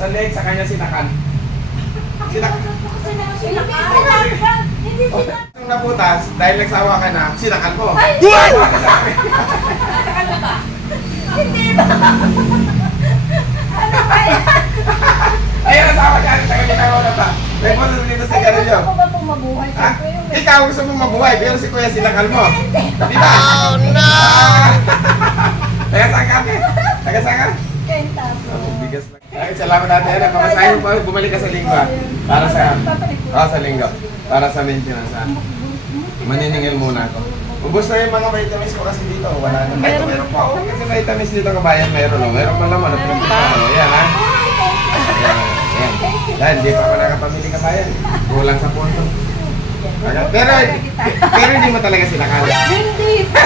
sa leg, sa kanya sinakal. Sinakal. Hindi Oh, sila. nung nabutas, dahil nagsawa ka na, sinakal mo. Ay! Ano ba? Hindi ba? Ano ba yan? Ayun, nasawa ka, taga ginawa na pa. May po dito sa Ay, ganun gusto yun. ko ba pong mabuhay? Ha? Siyempre yung... Ikaw gusto mo mabuhay, pero si Kuya sinakal mo. Di ba? Oh, no! Taga saan ka, ate? Taga saan ka? Kenta po. Bigas lang. Ay, salamat natin. Ano, pamasahin mo pa, bumalik ka sa linggo. Para sa... sa linggo. Para sa maintenance. Maniningil muna ako. Ubus na yung mga vitamins ko kasi dito. Wala na. Ay, meron pa. Oh. Kasi vitamins dito kabayan meron. Oh. Meron pa naman. Meron pa. Ayan, ha? Ayan. Dahil hindi pa ako nakapamili kabayan. Kulang sa pondo. Pero hindi mo talaga sinakal. Hindi pa.